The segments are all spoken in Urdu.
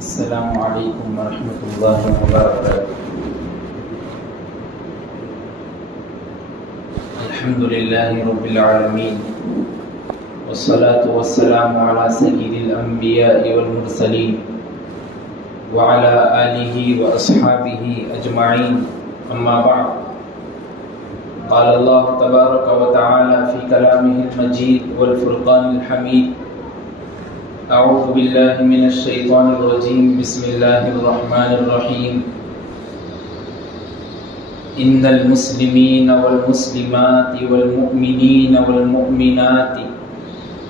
السلام علیکم ورحمۃ اللہ وبرکاتہ۔ الحمد للہ رب العالمین والصلاة والسلام علی سید الانبیاء والمرسلین وعلی آلہ واصحابہ اجمعین، اما بعد۔ قال اللہ تبارک وتعالی فی کلامہ المجید والفرقان الحمید، اعوذ باللہ من الشیطان الرجیم، بسم اللہ الرحمن الرحیم۔ ان المسلمین والمسلمات والمؤمنین والمؤمنات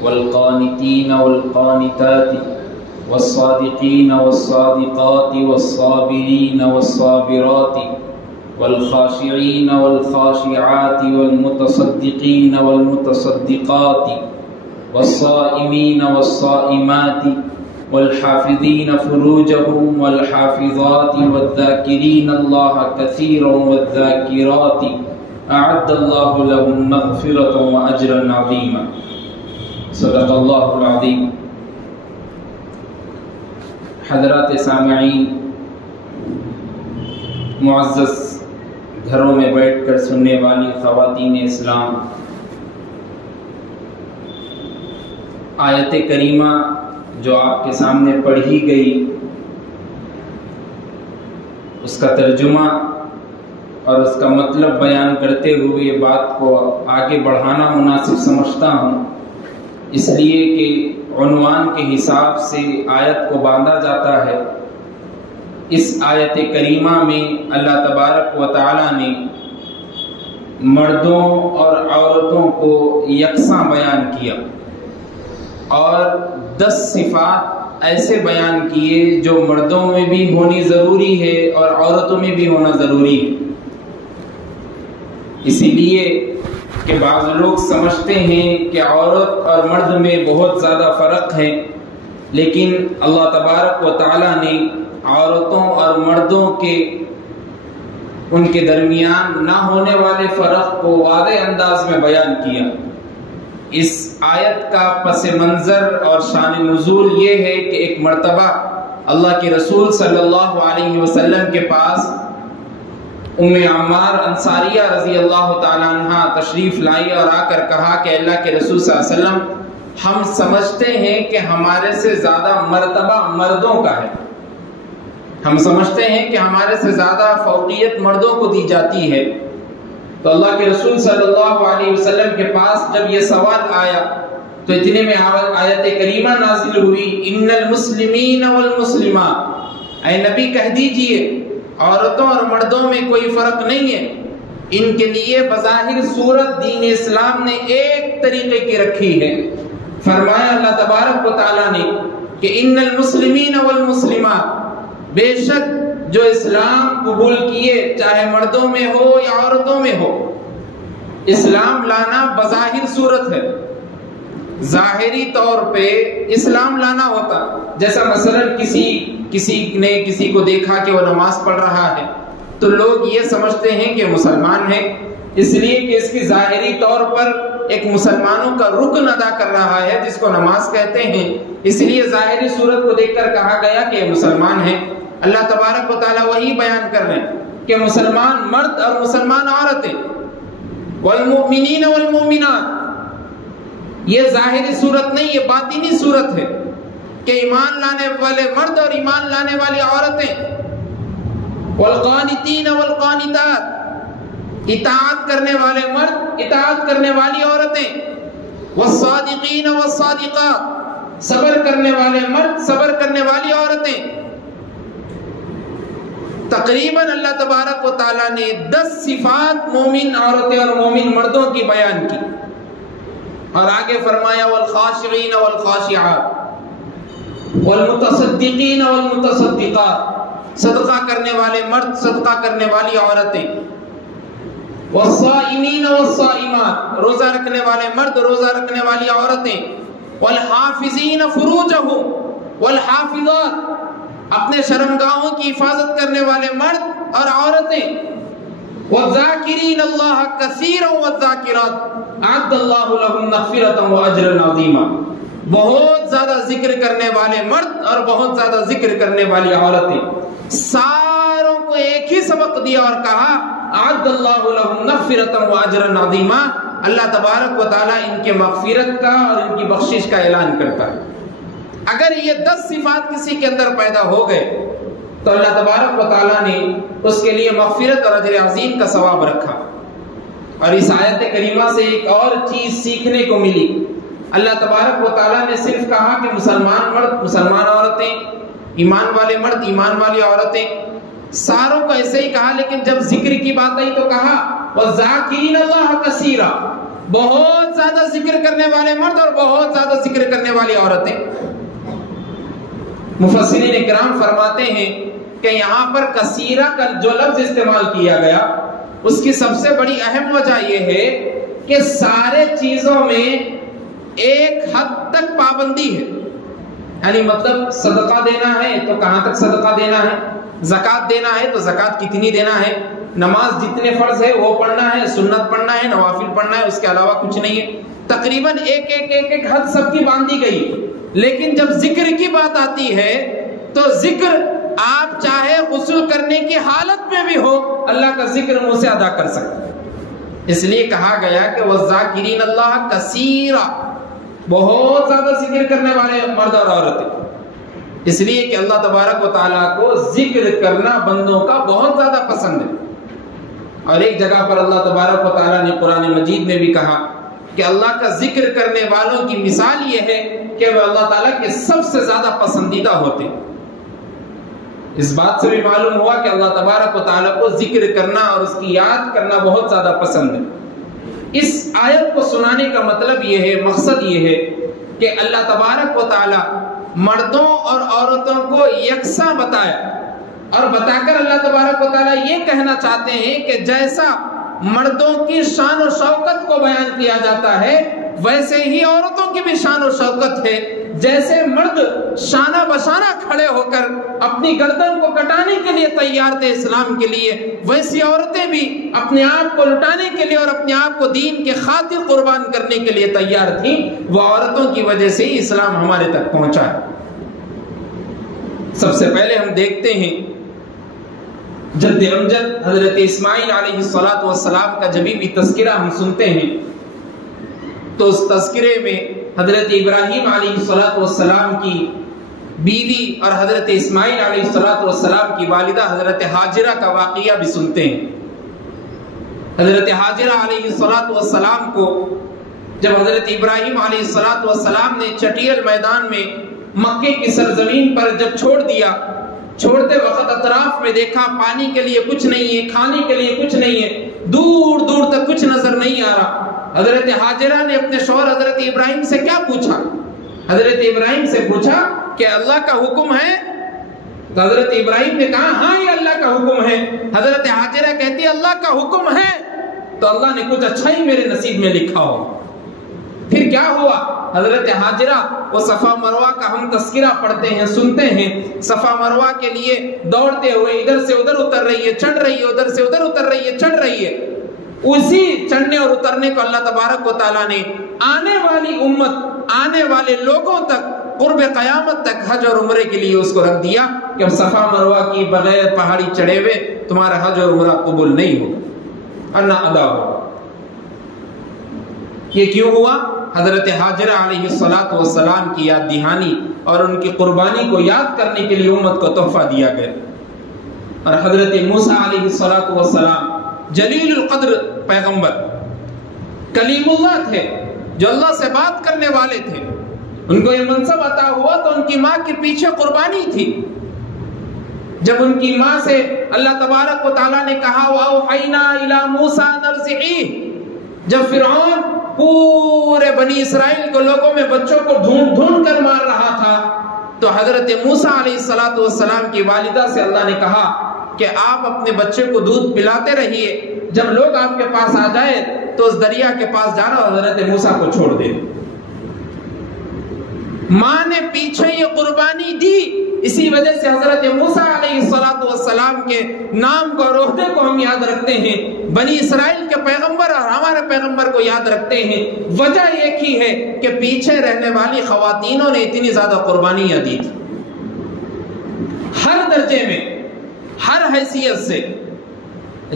والقانتین والقانتات والصادقین والصادقات والصابرین والصابرات والخاشعین والخاشعات والمتصدقین والمتصدقات والصائمین والصائمات والحافظین فروجهم والحافظات والذاکرین اللہ کثیرا والذاکرات اعد اللہ لهم مغفرة واجرا عظیما۔ صدق اللہ العظیم۔ حضرات سامعین، معزز گھروں میں بیٹھ کر سننے والی خواتین اسلام، آیت کریمہ جو آپ کے سامنے پڑھی گئی، اس کا ترجمہ اور اس کا مطلب بیان کرتے ہوئے بات کو آگے بڑھانا مناسب سمجھتا ہوں، اس لیے کہ عنوان کے حساب سے آیت کو باندھا جاتا ہے۔ اس آیت کریمہ میں اللہ تبارک و تعالی نے مردوں اور عورتوں کو یکساں بیان کیا اور 10 صفات ایسے بیان کیے جو مردوں میں بھی ہونی ضروری ہے اور عورتوں میں بھی ہونا ضروری ہے۔ اسی لیے کہ بعض لوگ سمجھتے ہیں کہ عورت اور مرد میں بہت زیادہ فرق ہے، لیکن اللہ تبارک و تعالی نے عورتوں اور مردوں کے ان کے درمیان نہ ہونے والے فرق کو واضح انداز میں بیان کیا۔ اس آیت کا پس منظر اور شان نزول یہ ہے کہ ایک مرتبہ اللہ کے رسول صلی اللہ علیہ وسلم کے پاس ام عمار انصاریہ رضی اللہ تعالی عنہ تشریف لائی اور آ کر کہا کہ اللہ کے رسول صلی اللہ علیہ وسلم، ہم سمجھتے ہیں کہ ہمارے سے زیادہ مرتبہ مردوں کا ہے، ہم سمجھتے ہیں کہ ہمارے سے زیادہ فوقیت مردوں کو دی جاتی ہے۔ تو اللہ کے رسول صلی اللہ علیہ وسلم کے پاس جب یہ سوال آیا تو اتنے میں آیت کریمہ نازل ہوئی، ان المسلمین والمسلمات، اے نبی کہہ دیجئے عورتوں اور مردوں میں کوئی فرق نہیں ہے، ان کے لیے بظاہر صورت دین اسلام نے ایک طریقے کی رکھی ہے۔ فرمایا اللہ تبارک و تعالی نے کہ ان المسلمین والمسلمات، بے شک جو اسلام قبول کیے چاہے مردوں میں ہو یا عورتوں میں ہو، اسلام لانا بظاہر صورت ہے، ظاہری طور پہ اسلام لانا ہوتا، جیسا مثلا کسی نے کسی کو دیکھا کہ وہ نماز پڑھ رہا ہے تو لوگ یہ سمجھتے ہیں کہ مسلمان ہے، اس لیے کہ اس کی ظاہری طور پر ایک مسلمانوں کا رکن ادا کر رہا ہے جس کو نماز کہتے ہیں، اس لیے ظاہری صورت کو دیکھ کر کہا گیا کہ یہ مسلمان ہے۔ اللہ تبارک و تعالیٰ وہی بیان کر رہے ہیں کہ مسلمان مرد اور مسلمان عورتیں، والمؤمنین والمؤمنات، یہ ظاہری صورت نہیں، یہ باطنی صورت ہے کہ ایمان لانے والے مرد اور ایمان لانے والی عورتیں، والقانتین والقانتات، اطاعت کرنے والے مرد، اطاعت کرنے والی عورتیں، والصادقین والصادقات، صبر کرنے والے مرد، صبر کرنے والی عورتیں۔ تقریباً اللہ تبارک و تعالیٰ نے 10 صفات مومن عورتیں اور مومن مردوں کی بیان کی اور آگے فرمایا والخاشعین والخاشعات والمتصدقین والمتصدقات، صدقہ کرنے والے مرد، صدقہ کرنے والی عورتیں، والصائمین والصائمات، روزہ رکھنے والے مرد، روزہ رکھنے والی عورتیں، والحافظین فروجہم والحافظات، اپنے شرمگاہوں کی حفاظت کرنے والے مرد اور عورتیں، والذاکرین اللہ کثیرا والذاکرات اعد اللہ لهم مغفرۃ واجرا عظیما، بہت زیادہ ذکر کرنے والے مرد اور بہت زیادہ ذکر کرنے والی عورتیں، ساروں کو ایک ہی سبق دیا اور کہا اعد اللہ لہم مغفرۃ واجرا عظیما، اللہ تبارک و تعالیٰ ان کے مغفرت کا اور ان کی بخشش کا اعلان کرتا ہے۔ اگر یہ 10 صفات کسی کے اندر پیدا ہو گئے تو اللہ تبارک و تعالیٰ نے اس کے لیے مغفرت اور اجر عظیم کا ثواب رکھا۔ اور اس آیت کریمہ سے ایک اور چیز سیکھنے کو ملی، اللہ تبارک و تعالیٰ نے صرف کہا کہ مسلمان مرد، مسلمان عورتیں، ایمان والے مرد، ایمان والی عورتیں، ساروں کو ایسے ہی کہا، لیکن جب ذکر کی بات آئی تو کہا وَالذَّاكِرِينَ اللَّهَ كَثِيرًا، بہت زیادہ ذکر کرنے والے مرد اور بہت زیادہ ذکر کرنے والی عورتیں۔ مفسرین کرام فرماتے ہیں کہ یہاں پر کثیرہ کا جو لفظ استعمال کیا گیا اس کی سب سے بڑی اہم وجہ یہ ہے کہ سارے چیزوں میں ایک حد تک پابندی ہے، یعنی مطلب صدقہ دینا ہے تو کہاں تک صدقہ دینا ہے، زکوٰۃ دینا ہے تو زکوٰۃ کتنی دینا ہے، نماز جتنے فرض ہے وہ پڑھنا ہے، سنت پڑھنا ہے، نوافل پڑھنا ہے، اس کے علاوہ کچھ نہیں ہے۔ تقریباً ایک حد سب کی باندھی گئی۔ لیکن جب ذکر کی بات آتی ہے تو ذکر آپ چاہے غسل کرنے کی حالت میں بھی ہو اللہ کا ذکر منہ سے ادا کر سکتے ہیں۔ اس لیے کہا گیا کہ وَالذَّاكِرِينَ اللَّهَ كَثِيرًا، بہت زیادہ ذکر کرنے والے مرد اور عورتیں، اس لیے کہ اللہ تبارک و تعالیٰ کو ذکر کرنا بندوں کا بہت زیادہ پسند ہے۔ اور ایک جگہ پر اللہ تبارک و تعالیٰ نے قرآن مجید میں بھی کہا کہ اللہ کا ذکر کرنے والوں کی مثال یہ ہے کہ وہ اللہ تعالیٰ کے سب سے زیادہ پسندیدہ ہوتے ہیں۔ اس بات سے بھی معلوم ہوا کہ اللہ تبارک و تعالیٰ کو ذکر کرنا اور اس کی یاد کرنا بہت زیادہ پسند ہے۔ اس آیت کو سنانے کا مطلب یہ ہے، مقصد یہ ہے کہ اللہ تبارک و تعالیٰ مردوں اور عورتوں کو یکساں بتایا، اور بتا کر اللہ تبارک و تعالیٰ یہ کہنا چاہتے ہیں کہ جیسا مردوں کی شان و شوکت کو بیان کیا جاتا ہے ویسے ہی عورتوں کی بھی شان و شوکت ہے۔ جیسے مرد شانہ بشانہ کھڑے ہو کر اپنی گردن کو کٹانے کے لیے تیار تھے اسلام کے لیے، ویسی عورتیں بھی اپنے آپ کو لٹانے کے لیے اور اپنے آپ کو دین کے خاطر قربان کرنے کے لیے تیار تھیں۔ وہ عورتوں کی وجہ سے ہی اسلام ہمارے تک پہنچا ہے۔ سب سے پہلے ہم دیکھتے ہیں جد امجد حضرت اسماعیل علیہ السلام کا جب بھی تذکرہ ہم سنتے ہیں تو اس تذکرے میں حضرت ابراہیم علیہ السلام کی بیوی اور حضرت اسماعیل علیہ السلام کی والدہ حضرت ہاجرہ کا واقعہ بھی سنتے ہیں۔ حضرت ہاجرہ علیہ السلام کو جب حضرت ابراہیم علیہ السلام نے چٹیل میدان میں مکے کی سرزمین پر جب چھوڑ دیا، چھوڑتے وقت اطراف میں دیکھا پانی کے لیے کچھ نہیں ہے، کھانے کے لیے کچھ نہیں ہے، دور دور تک کچھ نظر نہیں آ رہا۔ حضرت ہاجرہ نے اپنے شوہر حضرت ابراہیم سے کیا پوچھا؟ حضرت ابراہیم سے پوچھا کہ اللہ کا حکم ہے؟ تو حضرت ابراہیم نے کہا ہاں یہ اللہ کا حکم ہے۔ حضرت ہاجرہ کہتی ہے اللہ کا حکم ہے تو اللہ نے کچھ اچھا ہی میرے نصیب میں لکھا ہو۔ پھر کیا ہوا؟ حضرت ہاجرہ وہ صفا مروہ کا ہم تذکرہ پڑھتے ہیں، سنتے ہیں، صفا مروہ کے لیے دوڑتے ہوئے ادھر سے ادھر اتر رہی ہے، چڑھ رہی ہے، ادھر سے ادھر اتر رہی ہے، چڑھ رہی ہے۔ اسی چڑھنے اور اترنے کو اللہ تبارک و تعالیٰ نے آنے والی امت، آنے والے لوگوں تک، قرب قیامت تک حج اور عمرے کے لیے اس کو رکھ دیا کہ اب صفا مروہ کی بغیر پہاڑی چڑھے ہوئے تمہارا حج اور عمرہ قبول نہیں ہوگا اور نہ ادا ہوگا۔ یہ کیوں ہوا؟ حضرت ہاجرہ علیہ السلام کی یاد دہانی اور ان کی قربانی کو یاد کرنے کے لیے امت کو تحفہ دیا گیا۔ اور حضرت موسیٰ علیہ السلام جلیل القدر پیغمبر، کلیم اللہ تھے، جو اللہ سے بات کرنے والے تھے، ان کو یہ منصب عطا ہوا تو ان کی ماں کے پیچھے قربانی تھی۔ جب ان کی ماں سے اللہ تبارک و تعالیٰ نے کہا وَأَوْحَيْنَا إِلَى مُوسَىٰ نَرْجِعِهِ، جب فرعون پورے بنی اسرائیل کو لوگوں میں بچوں کو ڈھونڈ ڈھونڈ کر مار رہا تھا تو حضرت موسیٰ علیہ السلام کی والدہ سے اللہ نے کہا کہ آپ اپنے بچے کو دودھ پلاتے رہیے، جب لوگ آپ کے پاس آ جائے تو اس دریا کے پاس جانا اور حضرت موسیٰ کو چھوڑ دے۔ ماں نے پیچھے یہ قربانی دی اسی وجہ سے حضرت موسیٰ علیہ السلام کے نام کو اور عہدے کو ہم یاد رکھتے ہیں، بنی اسرائیل کے پیغمبر اور ہمارے پیغمبر کو یاد رکھتے ہیں۔ وجہ ایک ہی ہے کہ پیچھے رہنے والی خواتینوں نے اتنی زیادہ قربانیاں دی تھی، ہر درجے میں، ہر حیثیت سے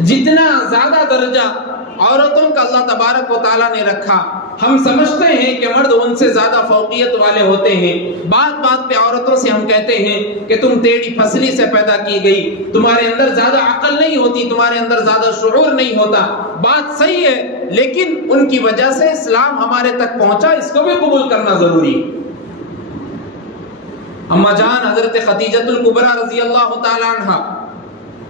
جتنا زیادہ درجہ عورتوں کا اللہ تبارک و تعالیٰ نے رکھا، ہم سمجھتے ہیں کہ مرد ان سے زیادہ فوقیت والے ہوتے ہیں۔ بات بات پہ عورتوں سے ہم کہتے ہیں کہ تم ٹیڑھی پھسلی سے پیدا کی گئی، تمہارے اندر زیادہ عقل نہیں ہوتی، تمہارے اندر زیادہ شعور نہیں ہوتا۔ بات صحیح ہے، لیکن ان کی وجہ سے اسلام ہمارے تک پہنچا، اس کو بھی قبول کرنا ضروری ہے۔ اما جان حضرت خدیجہ الکبریٰ رضی اللہ تعالی عنہ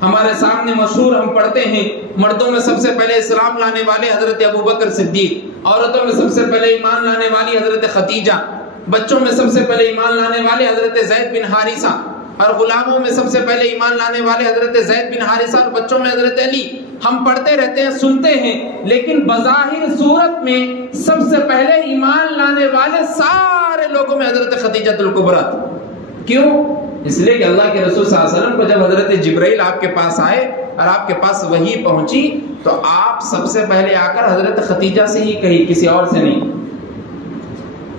ہمارے سامنے مشہور، ہم پڑھتے ہیں مردوں میں سب سے پہلے اسلام لانے والے حضرت ابوبکر صدیق، عورتوں میں سب سے پہلے ایمان لانے والی حضرت خدیجہ، بچوں میں سب سے پہلے ایمان لانے والے حضرت زید بن حارثہ، اور غلاموں میں سب سے پہلے ایمان لانے والے حضرت زید بن حارثہ، اور بچوں میں حضرت علی۔ ہم پڑھتے رہتے ہیں، سنتے ہیں، لیکن بظاہر صورت میں سب سے پہلے ایمان لانے والے سارے لوگوں میں حضرت خدیجہ الکبریٰ۔ کیوں؟ اس لیے کہ اللہ کے رسول صلی اللہ علیہ وسلم کو جب حضرت جبرائیل آپ کے پاس آئے اور آپ کے پاس وحی پہنچی تو آپ سب سے پہلے آ کر حضرت خدیجہ سے ہی کہی، کسی اور سے نہیں۔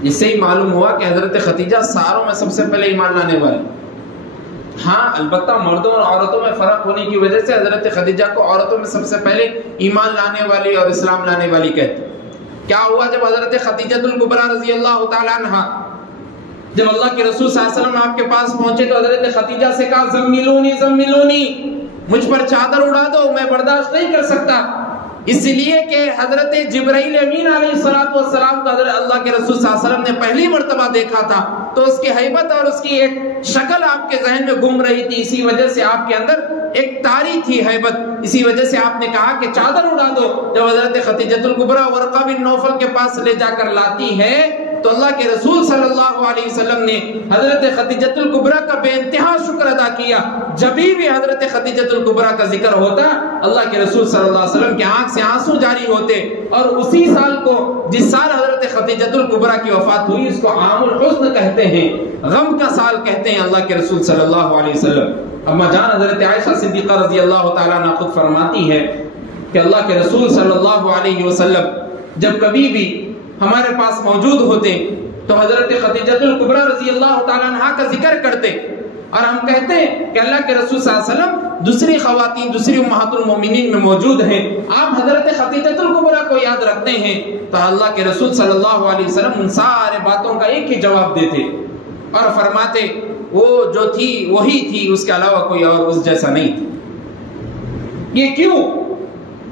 اس سے ہی معلوم ہوا کہ حضرت خدیجہ ساروں میں سب سے پہلے ایمان لانے والی۔ ہاں البتہ مردوں اور عورتوں میں فرق ہونے کی وجہ سے حضرت خدیجہ کو عورتوں میں سب سے پہلے ایمان لانے والی اور اسلام لانے والی کہتے۔ کیا ہوا جب حضرت خدیجہ الکبریٰ رضی اللہ تعالی عنہ جب اللہ کے رسول صلی اللہ علیہ وسلم آپ کے پاس پہنچے تو حضرت خدیجہ سے کہا زملونی زملونی، مجھ پر چادر اڑا دو، میں برداشت نہیں کر سکتا۔ اس لیے کہ حضرت جبرائیل امین علیہ السلام کو حضرت اللہ کے رسول صلی اللہ علیہ وسلم نے پہلی مرتبہ دیکھا تھا تو اس کی ہیبت اور اس کی ایک شکل آپ کے ذہن میں گھوم رہی تھی، اسی وجہ سے آپ کے اندر ایک طاری تھی ہیبت، اسی وجہ سے آپ نے کہا کہ چادر اڑا دو۔ جب حضرت خدیجہ الکبریٰ ورقہ بن نوفل کے پاس لے جا کر لاتی ہے تو اللہ کے رسول صلی اللہ علیہ وسلم نے حضرت خدیجہ الکبریٰ کا بے انتہا شکر ادا کیا۔ جب بھی حضرت خدیجہ الکبریٰ کا ذکر ہوتا اللہ کے رسول صلی اللہ علیہ وسلم کی آنکھ سے آنسو جاری ہوتے، اور اسی سال کو جس سال حضرت خدیجہ الکبریٰ کی وفات ہوئی اس کو عام الحزن کہتے ہیں، غم کا سال کہتے ہیں اللہ کے رسول صلی اللہ علیہ وسلم۔ اما جان حضرت عائشہ صدیقہ رضی اللہ تعالیٰ عنہ خود فرماتی ہے کہ اللہ کے رسول صلی اللہ علیہ وسلم جب کبھی بھی ہمارے پاس موجود ہوتے تو حضرت خدیجہ الکبریٰ رضی اللہ تعالیٰ عنہ کا ذکر کرتے، اور ہم کہتے ہیں کہ اللہ کے رسول صلی اللہ علیہ وسلم دوسری خواتین دوسری امہات المومنین میں موجود ہیں، آپ حضرت خدیجہ الکبریٰ کو یاد رکھتے ہیں، تو اللہ کے رسول صلی اللہ علیہ وسلم ان سارے باتوں کا ایک ہی جواب دیتے اور فرماتے وہ جو تھی وہی تھی، اس کے علاوہ کوئی اور اس جیسا نہیں تھا۔ یہ کیوں؟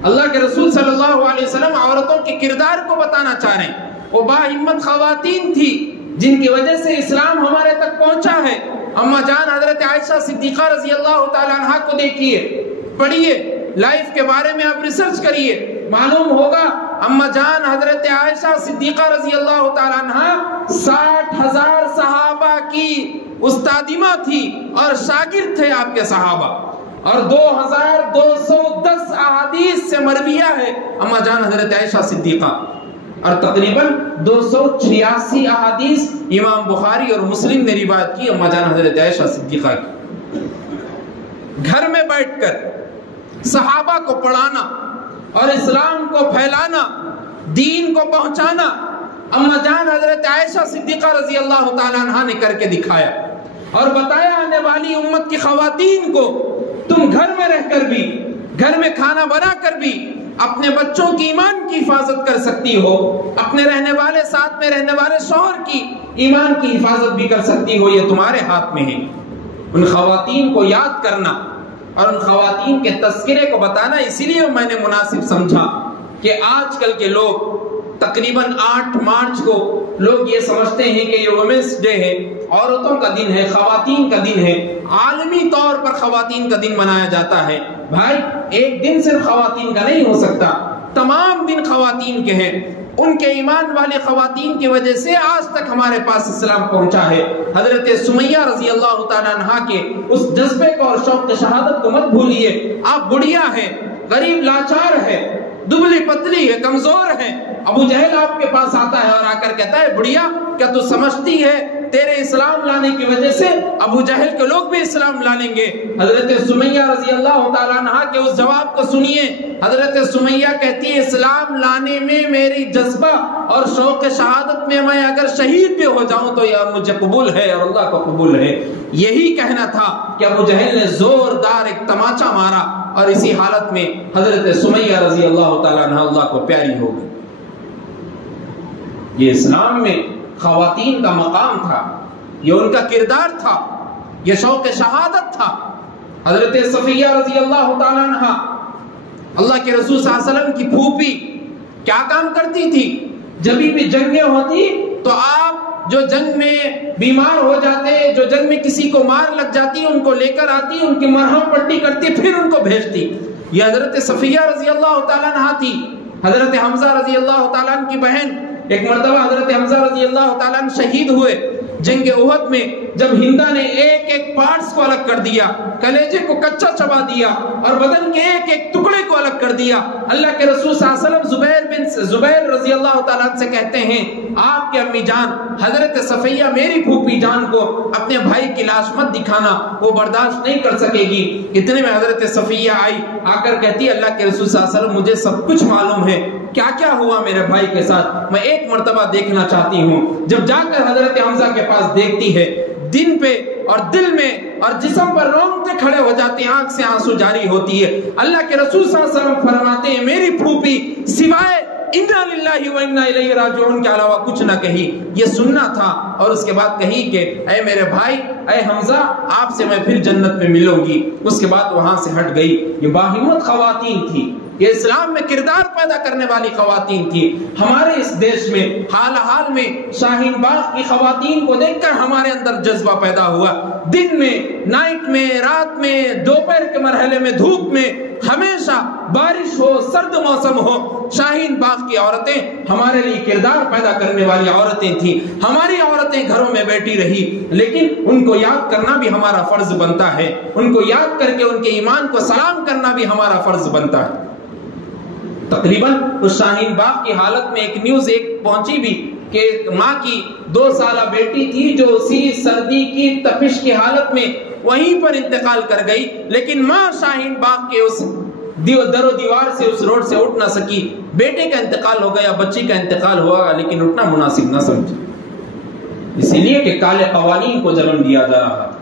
اللہ کے رسول صلی اللہ علیہ وسلم عورتوں کے کردار کو بتانا چاہ رہے ہیں۔ وہ باہمت خواتین تھی جن کی وجہ سے اسلام ہمارے تک پہنچا ہے۔ اما جان حضرت عائشہ صدیقہ رضی اللہ تعالیٰ عنہ کو دیکھیے، پڑھیے، لائف کے بارے میں آپ ریسرچ کریے، معلوم ہوگا اما جان حضرت عائشہ صدیقہ رضی اللہ تعالیٰ عنہ 60,000 صحابہ کی استادمہ تھی اور شاگرد تھے آپ کے صحابہ، اور 2210 احادیث سے مرویہ ہے اما جان حضرت عائشہ صدیقہ، اور تقریباً 286 احادیث امام بخاری اور مسلم نے روایت کی اما جان حضرت عائشہ صدیقہ کی۔ گھر میں بیٹھ کر صحابہ کو پڑھانا اور اسلام کو پھیلانا، دین کو پہنچانا اما جان حضرت عائشہ صدیقہ رضی اللہ تعالیٰ عنہ نے کر کے دکھایا، اور بتایا آنے والی امت کی خواتین کو تم گھر میں رہ کر بھی، گھر میں کھانا بنا کر بھی اپنے بچوں کی ایمان کی حفاظت کر سکتی ہو، اپنے رہنے والے ساتھ میں رہنے والے شوہر کی ایمان کی حفاظت بھی کر سکتی ہو، یہ تمہارے ہاتھ میں ہے۔ ان خواتین کو یاد کرنا اور ان خواتین کے تذکرے کو بتانا اسی لیے میں نے مناسب سمجھا کہ آج کل کے لوگ تقریباً 8 مارچ کو لوگ یہ سمجھتے ہیں کہ یہ وومنس ڈے ہے، عورتوں کا دن ہے، خواتین کا دن ہے، عالمی طور پر خواتین کا دن منایا جاتا ہے۔ بھائی ایک دن صرف خواتین کا نہیں ہو سکتا، تمام دن خواتین کے ہیں۔ ان کے ایمان والی خواتین کی وجہ سے آج تک ہمارے پاس اسلام پہنچا ہے۔ حضرت سمیہ رضی اللہ تعالیٰ عنہ کے اس جذبے کو اور شوق شہادت کو مت بھولیے۔ آپ بڑھیا ہیں، غریب لاچار ہے، دبلی پتلی ہے، کمزور ہے، ابو جہل آپ کے پاس آتا ہے اور آ کر کہتا ہے بڑھیا کیا تو سمجھتی ہے تیرے اسلام لانے کی وجہ سے ابو جہل کے لوگ بھی اسلام لا لیں گے؟ حضرت سمیہ رضی اللہ تعالیٰ عنہ کے اس جواب کو سنیے. حضرت سمیہ کہتی ہے اسلام لانے میں میری جذبہ اور شوق شہادت میں اگر شہید بھی ہو جاؤں تو یہ مجھے قبول ہے اور اللہ کو قبول ہے. یہی کہنا تھا کہ ابو جہل نے زوردار ایک تماچا مارا اور اسی حالت میں حضرت سمیہ رضی اللہ تعالیٰ عنہ اللہ کو پیاری ہو گئی. یہ اسلام میں خواتین کا مقام تھا، یہ ان کا کردار تھا، یہ شوق شہادت تھا. حضرت صفیہ رضی اللہ تعالیٰ عنہ اللہ کے رسول صلی اللہ علیہ وسلم کی پھوپھی کیا کام کرتی تھی؟ جب بھی جنگیں ہوتی تو آپ جو جنگ میں بیمار ہو جاتے، جو جنگ میں کسی کو مار لگ جاتی، ان کو لے کر آتی، ان کی مرہم پٹی کرتی، پھر ان کو بھیجتی. یہ حضرت صفیہ رضی اللہ تعالیٰ عنہ تھی. حضرت حمزہ رضی اللہ تعالیٰ عنہ کی بہن. ایک مرتبہ حضرت حمزہ رضی اللہ تعالیٰ عنہ شہید ہوئے جنگ احد میں. جب ہندا نے ایک ایک پارٹس کو الگ کر دیا، کلیجے کو کچا چبا دیا اور بدن کے ایک ایک ٹکڑے کو الگ کر دیا، اللہ کے رسول صلی اللہ علیہ وسلم زبیر رضی اللہ تعالیٰ عنہ سے کہتے ہیں آپ کے امی جان حضرت صفیہ میری پھوپھی جان کو اپنے بھائی کی لاش مت دکھانا، وہ برداشت نہیں کر سکے گی. اتنے میں حضرت صفیہ آئی، آ کر کہتی اللہ کے رسول صلی اللہ علیہ وسلم مجھے سب کچھ معلوم ہے، کیا کیا ہوا میرے بھائی کے ساتھ، میں ایک مرتبہ دیکھنا چاہتی ہوں. جب جا کر حضرت حمزہ کے پاس دیکھتی ہے، دن پہ اور دل میں اور جسم پر رونگٹے کھڑے ہو جاتے ہیں، آنکھ سے آنسو جاری ہوتی ہے. اللہ کے رسول صلی اللہ علیہ وسلم فرماتے ہیں میری پھوپھی سوائے انا للہ و انا الیہ راجعون کے علاوہ کچھ نہ کہی. یہ سننا تھا اور اس کے بعد کہی کہ اے میرے بھائی، اے حمزہ، آپ سے میں پھر جنت میں ملوں گی. اس کے بعد وہاں سے ہٹ گئی. یہ باہمت خواتین تھی، یہ اسلام میں کردار پیدا کرنے والی خواتین تھی. ہمارے اس دیش میں حال حال میں شاہین باغ کی خواتین کو دیکھ کر ہمارے اندر جذبہ پیدا ہوا. دن میں، نائٹ میں، رات میں، دوپہر کے مرحلے میں، دھوپ میں، ہمیشہ بارش ہو، سرد موسم ہو، شاہین باغ کی عورتیں ہمارے لیے کردار پیدا کرنے والی عورتیں تھیں. ہماری عورتیں گھروں میں بیٹھی رہی، لیکن ان کو یاد کرنا بھی ہمارا فرض بنتا ہے. ان کو یاد کر کے ان کے ایمان کو سلام کرنا بھی ہمارا فرض بنتا ہے. تقریباً اس شاہین باغ کی حالت میں ایک نیوز پہنچی بھی کہ ماں کی 2 سالہ بیٹی تھی جو اسی سردی کی تپش کی حالت میں وہیں پر انتقال کر گئی، لیکن ماں شاہین باغ کے اس در و دیوار سے، اس روڈ سے اٹھ نہ سکی. بیٹے کا انتقال ہو گیا، بچی کا انتقال ہوا، لیکن اٹھنا مناسب نہ سمجھا، اسی لیے کہ کالے قوانین کو جنم دیا جا رہا تھا.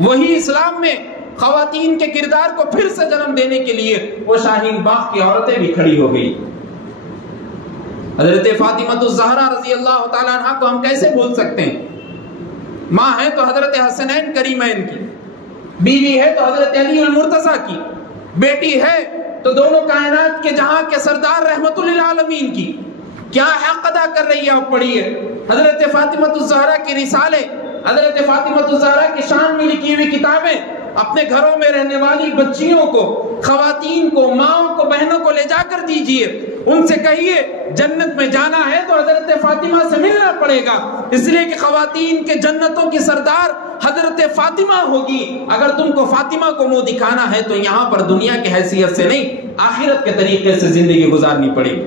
وہی اسلام میں خواتین کے کردار کو پھر سے جنم دینے کے لیے وہ شاہین باغ کی عورتیں بھی کھڑی ہو گئی. حضرت فاطمہ الزہرا رضی اللہ تعالیٰ عنہ کو ہم کیسے بھول سکتے ہیں؟ ماں ہے تو حضرت حسنین کریمین کی، بیوی ہے تو حضرت علی المرتضیٰ کی، بیٹی ہے تو دونوں کائنات کے جہاں کے سردار رحمت للعالمین کی. کیا حق ادا کر رہی ہے؟ آپ پڑھیے حضرت فاطمہ الزہرا کے رسالے، حضرت فاطمہ الزہرا کی شان میں لکھی ہوئی کتابیں. اپنے گھروں میں رہنے والی بچیوں کو، خواتین کو، ماؤں کو، بہنوں کو لے جا کر دیجئے، ان سے کہیے جنت میں جانا ہے تو حضرت فاطمہ سے ملنا پڑے گا، اس لیے کہ خواتین کے جنتوں کی سردار حضرت فاطمہ ہوگی. اگر تم کو فاطمہ کو منہ دکھانا ہے تو یہاں پر دنیا کی حیثیت سے نہیں، آخرت کے طریقے سے زندگی گزارنی پڑے گی.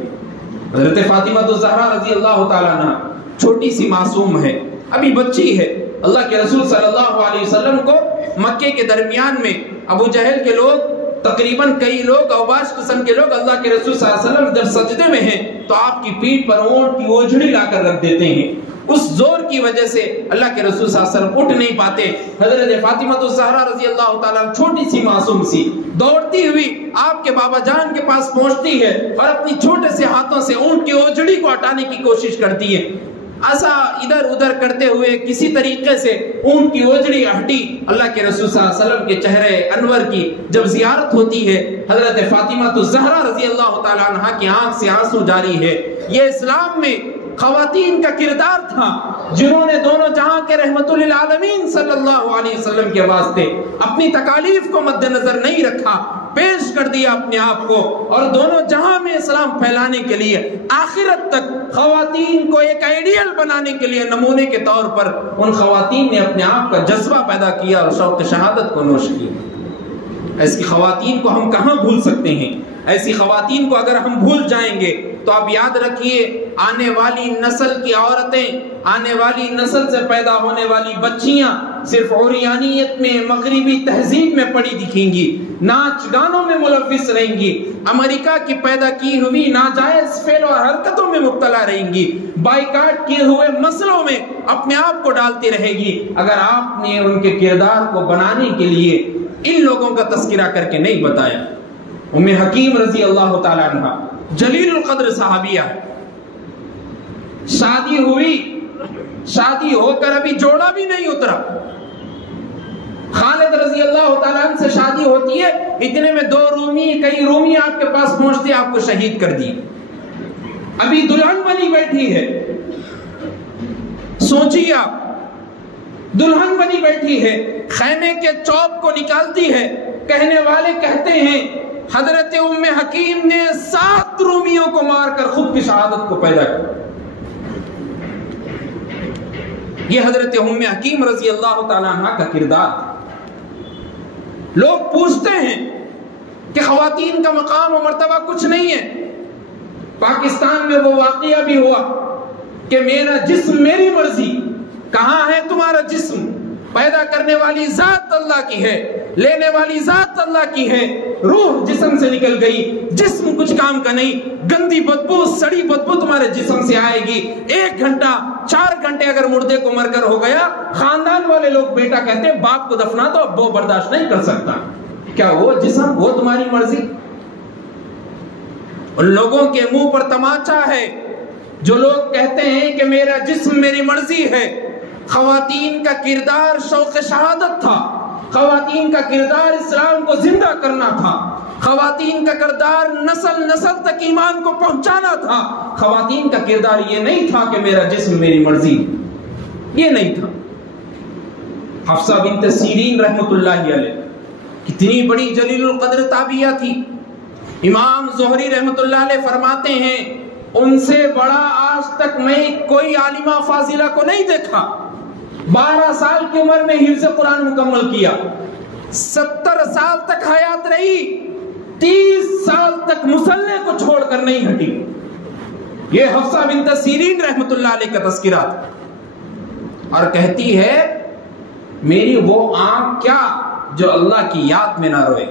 حضرت فاطمہ الزہرا رضی اللہ تعالیٰ عنہ چھوٹی سی معصوم ہے، ابھی بچی ہے. اللہ کے رسول صلی اللہ علیہ وسلم کو مکے کے درمیان میں ابو جہل کے لوگ، تقریباً کئی لوگ، اوباش قسم کے لوگ اللہ کے رسول صلی اللہ علیہ وسلم جب سجدے میں ہیں تو آپ کی پیٹھ پر اونٹ کی اوجھڑی لا کر رکھ دیتے ہیں. اس زور کی وجہ سے اللہ کے رسول صلی اللہ علیہ وسلم اٹھ نہیں پاتے. حضرت فاطمہ الزہرا رضی اللہ تعالیٰ چھوٹی سی معصوم سی دوڑتی ہوئی آپ کے بابا جان کے پاس پہنچتی ہے اور اپنی چھوٹے سے ہاتھوں سے اونٹ کی اوجھڑی کو ہٹانے کی کوشش کرتی ہے. ایسا ادھر ادھر کرتے ہوئے کسی طریقے سے اونٹ کی اوجھڑی ہٹی. اللہ کے رسول صلی اللہ علیہ وسلم کے چہرے انور کی جب زیارت ہوتی ہے، حضرت فاطمہ الزہرا رضی اللہ تعالیٰ عنہ کی آنکھ سے آنسو جاری ہے. یہ اسلام میں خواتین کا کردار تھا جنہوں نے دونوں جہاں کے رحمت للعالمین صلی اللہ علیہ وسلم کے واسطے اپنی تکالیف کو مد نظر نہیں رکھا، پیش کر دیا اپنے آپ کو، اور دونوں جہاں میں اسلام پھیلانے کے لیے، آخرت تک خواتین کو ایک آئیڈیل بنانے کے لیے نمونے کے طور پر ان خواتین نے اپنے آپ کا جذبہ پیدا کیا اور شوق شہادت کو نوش کیا. ایسی خواتین کو ہم کہاں بھول سکتے ہیں؟ ایسی خواتین کو اگر ہم بھول جائیں گے تو آپ یاد رکھیے آنے والی نسل کی عورتیں، آنے والی نسل سے پیدا ہونے والی بچیاں صرف عریانیت میں، مغربی تہذیب میں پڑی دکھیں گی، ناچ گانوں میں ملوث رہیں گی، امریکہ کی پیدا کی ہوئی ناجائز فعل اور حرکتوں میں مبتلا رہیں گی، بائیکاٹ کیے ہوئے مسئلوں میں اپنے آپ کو ڈالتی رہے گی، اگر آپ نے ان کے کردار کو بنانے کے لیے ان لوگوں کا تذکرہ کر کے نہیں بتایا۔ ام حکیم رضی اللہ تعالیٰ عنہ جلیل القدر صحابیہ، شادی ہوئی، شادی ہو کر ابھی جوڑا بھی نہیں اترا، خالد رضی اللہ تعالیٰ عنہ سے شادی ہوتی ہے، اتنے میں کئی رومی آپ کے پاس پہنچتے آپ کو شہید کر دی، ابھی دلہن بنی بیٹھی ہے۔ سوچیے آپ، دلہن بنی بیٹھی ہے، خیمے کے چوب کو نکالتی ہے، کہنے والے کہتے ہیں حضرت ام حکیم نے 7 رومیوں کو مار کر خود کی شہادت کو پیدا کیا۔ یہ حضرت ام حکیم رضی اللہ تعالیٰ عنہ کا کردار۔ لوگ پوچھتے ہیں کہ خواتین کا مقام و مرتبہ کچھ نہیں ہے۔ پاکستان میں وہ واقعہ بھی ہوا کہ میرا جسم میری مرضی، کہاں ہے تمہارا جسم؟ پیدا کرنے والی ذات اللہ کی ہے، لینے والی ذات اللہ کی ہے، روح جسم سے نکل گئی، جسم کچھ کام کا نہیں، گندی بدبو، سڑی بدبو تمہارے جسم سے آئے گی، 1 گھنٹہ 4 گھنٹے اگر مردے کو مر کر ہو گیا، خاندان والے لوگ بیٹا کہتے ہیں باپ کو دفنا تو اب وہ برداشت نہیں کر سکتا، کیا وہ جسم وہ تمہاری مرضی؟ ان لوگوں کے منہ پر تماچا ہے جو لوگ کہتے ہیں کہ میرا جسم میری مرضی ہے۔ خواتین کا کردار شوق شہادت تھا، خواتین کا کردار اسلام کو زندہ کرنا تھا، خواتین کا کردار نسل نسل تک ایمان کو پہنچانا تھا، خواتین کا کردار یہ نہیں تھا کہ میرا جسم میری مرضی، یہ نہیں تھا۔ حفصہ بنت سیرین رحمت اللہ علیہ کتنی بڑی جلیل القدر تابعیہ تھی۔ امام زہری رحمت اللہ علیہ فرماتے ہیں ان سے بڑا آج تک میں کوئی عالمہ فاضلہ کو نہیں دیکھا۔ 12 سال کی عمر میں حفظ قرآن مکمل کیا، 70 سال تک حیات رہی، 30 سال تک مصلح کو چھوڑ کر نہیں ہٹی۔ یہ حفصہ بنت سیرین رحمت اللہ علیہ کا تذکرہ تھا، اور کہتی ہے میری وہ آنکھ کیا جو اللہ کی یاد میں نہ روئے،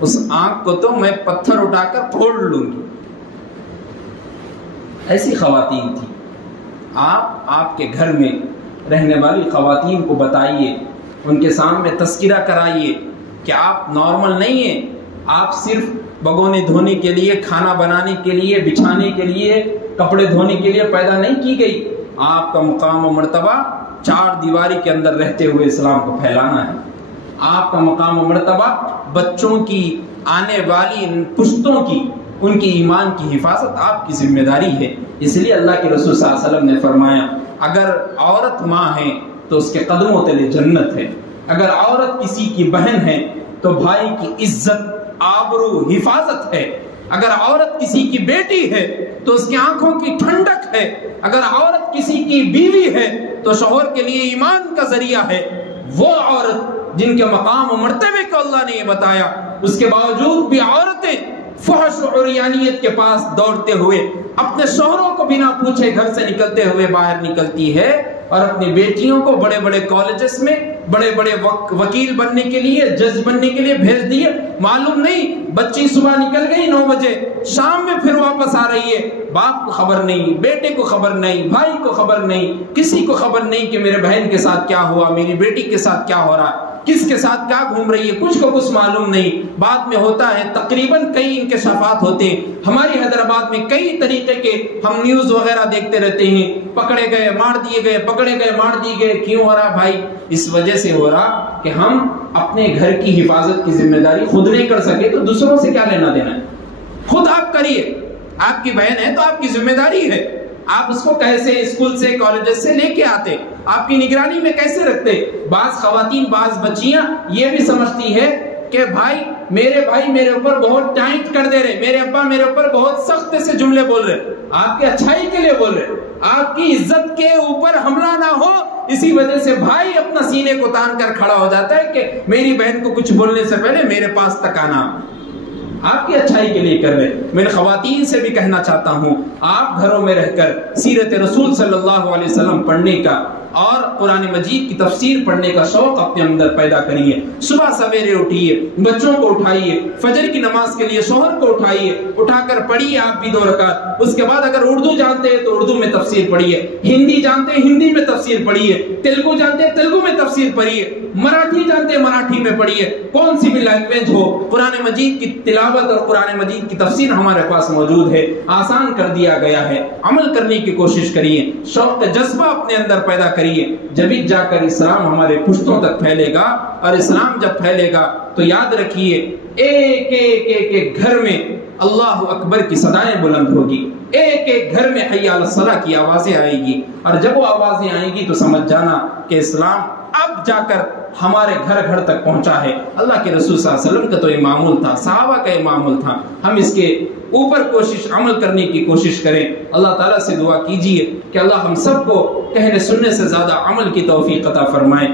اس آنکھ کو تو میں پتھر اٹھا کر پھوڑ لوں گی۔ ایسی خواتین تھی۔ آپ کے گھر میں رہنے والی خواتین کو بتائیے، ان کے سامنے تذکرہ کرائیے کہ آپ نارمل نہیں ہیں، آپ صرف بگونے دھونے کے لیے، کھانا بنانے کے لیے، بچھانے کے لیے، کپڑے دھونے کے لیے پیدا نہیں کی گئی۔ آپ کا مقام و مرتبہ 4 دیواری کے اندر رہتے ہوئے اسلام کو پھیلانا ہے۔ آپ کا مقام و مرتبہ بچوں کی، آنے والی پشتوں کی، ان کی ایمان کی حفاظت آپ کی ذمہ داری ہے۔ اس لیے اللہ کے رسول صلی اللہ علیہ وسلم نے فرمایا اگر عورت ماں ہے تو اس کے قدموں تلے جنت ہے، اگر عورت کسی کی بہن ہے تو بھائی کی عزت، آبرو، حفاظت ہے، اگر عورت کسی کی بیٹی ہے تو اس کی آنکھوں کی ٹھنڈک ہے، اگر عورت کسی کی بیوی ہے تو شوہر کے لیے ایمان کا ذریعہ ہے۔ وہ عورت جن کے مقام و مرتبے کو اللہ نے یہ بتایا، اس کے باوجود بھی عورتیں فحش و عریانیت کے پاس دوڑتے ہوئے اپنے شوہروں کو بنا پوچھے گھر سے نکلتے ہوئے باہر نکلتی ہے، اور اپنی بیٹیوں کو بڑے بڑے کالجز میں بڑے بڑے وکیل بننے کے لیے، جج بننے کے لیے بھیج دیے۔ معلوم نہیں بچی صبح نکل گئی 9 بجے، شام میں پھر واپس آ رہی ہے، باپ کو خبر نہیں، بیٹے کو خبر نہیں، بھائی کو خبر نہیں، کسی کو خبر نہیں کہ میرے بہن کے ساتھ کیا ہوا، میری بیٹی کے ساتھ کیا ہو رہا ہے، کس کے ساتھ کیا گھوم رہی ہے، کچھ کو کچھ معلوم نہیں۔ بعد میں ہوتا ہے تقریباً کئی انکشافات ہوتے ہیں۔ ہماری حیدرآباد میں کئی طریقے کے ہم نیوز وغیرہ دیکھتے رہتے ہیں، پکڑے گئے، مار دیے گئے، پکڑے گئے، مار دیے گئے۔ کیوں ہو رہا بھائی؟ اس وجہ سے ہو رہا کہ ہم اپنے گھر کی حفاظت کی ذمہ داری خود نہیں کر سکے تو دوسروں سے کیا لینا دینا ہے؟ خود آپ کریے۔ آپ کی بہن ہے تو آپ کی ذمہ داری ہے، آپ اس کو کیسے اسکول سے، کالجز سے لے کے آتے، آپ کی نگرانی میں کیسے رکھتے۔ بعض خواتین، بعض بچیاں یہ بھی سمجھتی ہے کہ بھائی میرے اوپر بہت ٹائٹ کر دے رہے، میرے ابا میرے اوپر بہت سخت سے جملے بول رہے، آپ کے اچھائی کے لیے بول رہے، آپ کی عزت کے اوپر حملہ نہ ہو، اسی وجہ سے بھائی اپنا سینے کو تان کر کھڑا ہو جاتا ہے کہ میری بہن کو کچھ بولنے سے پہلے میرے پاس تک آنا۔ آپ کی اچھائی کے لیے کر رہے ہیں۔ میں خواتین سے بھی کہنا چاہتا ہوں، آپ گھروں میں رہ کر سیرت رسول صلی اللہ علیہ وسلم پڑھنے کا اور قرآن مجید کی تفسیر پڑھنے کا شوق اپنے اندر پیدا کریے۔ صبح سویرے اٹھیے، بچوں کو اٹھائیے، فجر کی نماز کے لیے شوہر کو اٹھائیے، اٹھا کر پڑھیے آپ بھی 2 رکعت۔ اس کے بعد اگر اردو جانتے ہیں تو اردو میں تفسیر پڑھیے، ہندی جانتے ہیں ہندی میں تفسیر پڑھیے، تیلگو جانتے ہیں تیلگو میں تفسیر پڑھیے، مراٹھی جانتے ہیں مراٹھی میں پڑھیے، کون سی بھی لینگویج ہو، قرآن مجید کی تلاوت اور قرآن مجید کی تفسیر ہمارے پاس موجود ہے، آسان کر دیا گیا ہے۔ عمل کرنے کی کوشش کریے، شوق کا جذبہ اپنے اندر پیدا کریے، جبھی جا کر اسلام ہمارے پشتوں تک پھیلے گا۔ اور اسلام جب پھیلے گا تو یاد رکھیے ایک ایک ایک ایک گھر میں اللہ اکبر کی صدائیں بلند ہوگی، ایک ایک گھر میں حی علی الصلاۃ کی آوازیں آئیں گی، اور جب وہ آوازیں آئیں گی تو سمجھ جانا کہ اسلام اب جا کر ہمارے گھر گھر تک پہنچا ہے۔ اللہ کے رسول صلی اللہ علیہ وسلم کا تو یہ معمول تھا، صحابہ کا یہ معمول تھا، ہم اس کے اوپر عمل کرنے کی کوشش کریں۔ اللہ تعالیٰ سے دعا کیجیے کہ اللہ ہم سب کو کہنے سننے سے زیادہ عمل کی توفیق عطا فرمائے۔